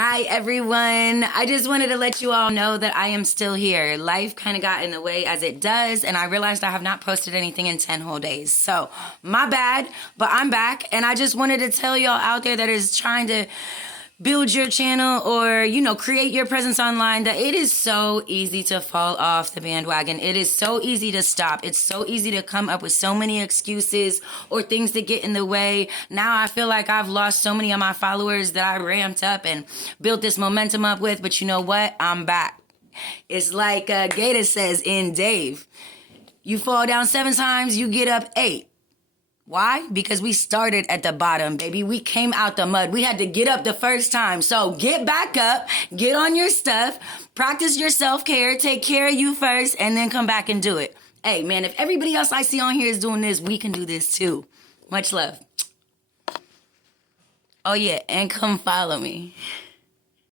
Hi, everyone. I just wanted to let you all know that I am still here. Life kind of got in the way as it does, and I realized I have not posted anything in 10 whole days. So, my bad, but I'm back, and I just wanted to tell y'all out there that is trying to build your channel or, create your presence online that it is so easy to fall off the bandwagon. It is so easy to stop. It's so easy to come up with so many excuses or things that get in the way. Now I feel like I've lost so many of my followers that I ramped up and built this momentum up with, but you know what? I'm back. It's like Gator says in Dave, you fall down 7 times, you get up 8. Why? Because we started at the bottom, baby. We came out the mud. We had to get up the first time. So get back up, get on your stuff, practice your self-care, take care of you first, and then come back and do it. Hey, man, if everybody else I see on here is doing this, we can do this too. Much love. Oh, yeah, and come follow me.